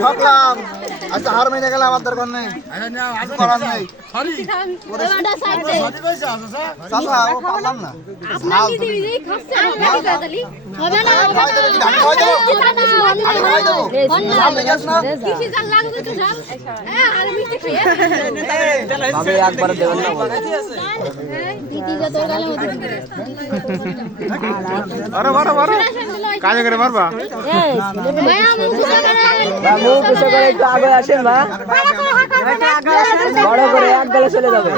ঠকলাম আচ্ছা হার মেনে গেলে আমার দরকার নেই করার নেই পারলাম না একবার দেবেন না কাজে করে পারবা একটু আগে আসেন না বড় করে এক গেলে চলে যাবে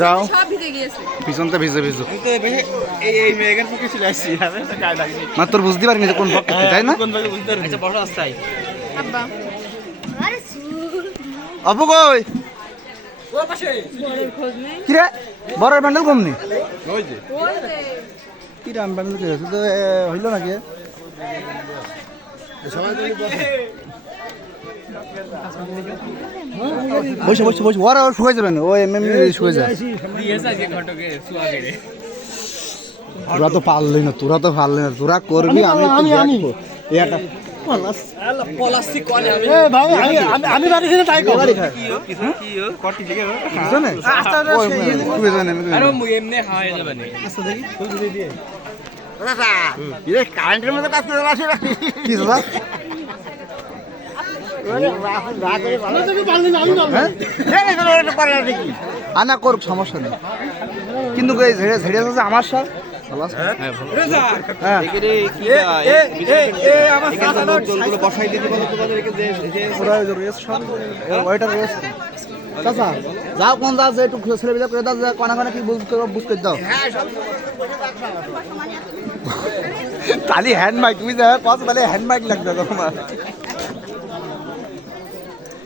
দাও পিছনটা ভিজে ভিজু না তোর বুঝতে পারিনি যে কোন পক্ষে তাই না অপু কই কিরে বড় ব্যান্ডেল কমনি কি রাম ব্যান্ডেল হইল নাকি বসে বসে বসে ওরা শুয়ে যাবেন ও এমনি শুয়ে যায় তোরা তো পারলি না তোরা করবি আমি দেখবো এটা আমি বাড়ি তাই কারেন্টের মধ্যে কাজ করে আসে কি আনা করুক সমস্যা নেই কিন্তু ঝেড়ে আছে আমার সাথে যাও কোন দাও একটু ছেলে বিজা করে দাও কনা কনা কি বুঝ করে দাও তালি হ্যান্ড মাইক তুমি কত বলে হ্যান্ড মাইক লাগবে তোমার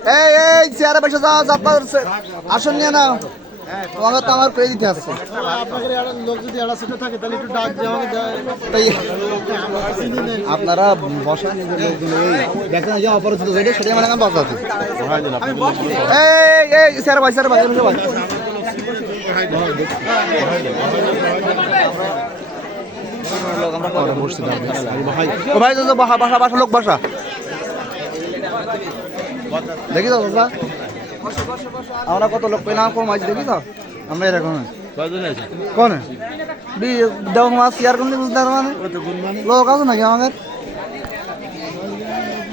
এই চেয়ারে বসে যাও আপনার আসন নিয়ে নাও তোমাকে তো আমার করে দিতে আসছে আপনারা বসা নিজের লোকজন দেখেন যে অপরিচিত সেটা মানে বসাতে এই চেয়ারে ভাই চেয়ারে ভাই ভাই বাসা বাসা বাসা লোক বাসা দেখি তো আমরা কত লোক পেলাম কম আছে দেখি তো আমরা এরকম কোন দেওয়া মাছ ইয়ার কোন বুঝতে পারবো মানে লোক আছে নাকি আমাদের